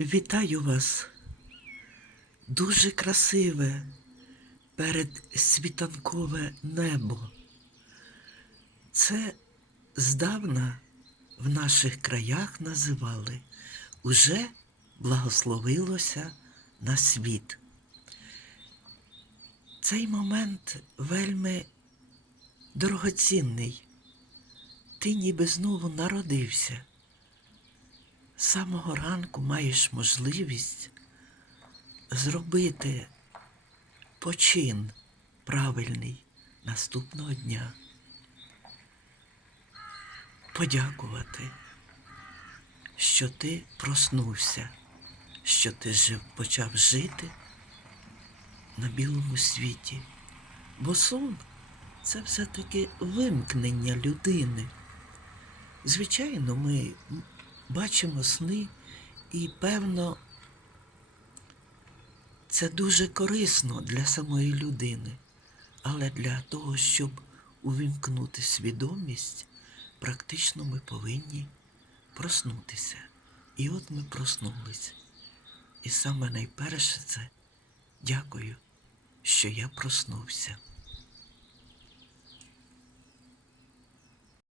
Вітаю вас. Дуже красиве перед світанкове небо. Це здавна в наших краях називали уже благословилося на світ. Цей момент вельми дорогоцінний. Ти ніби знову народився. Самого ранку маєш можливість зробити почин правильний наступного дня. Подякувати, що ти проснувся, що ти жив, почав жити на білому світі. Бо сон це все-таки вимкнення людини. Звичайно, ми бачимо сни, і певно, це дуже корисно для самої людини. Але для того, щоб увімкнути свідомість, практично ми повинні проснутися. І от ми проснулись. І саме найперше це дякую, що я проснувся.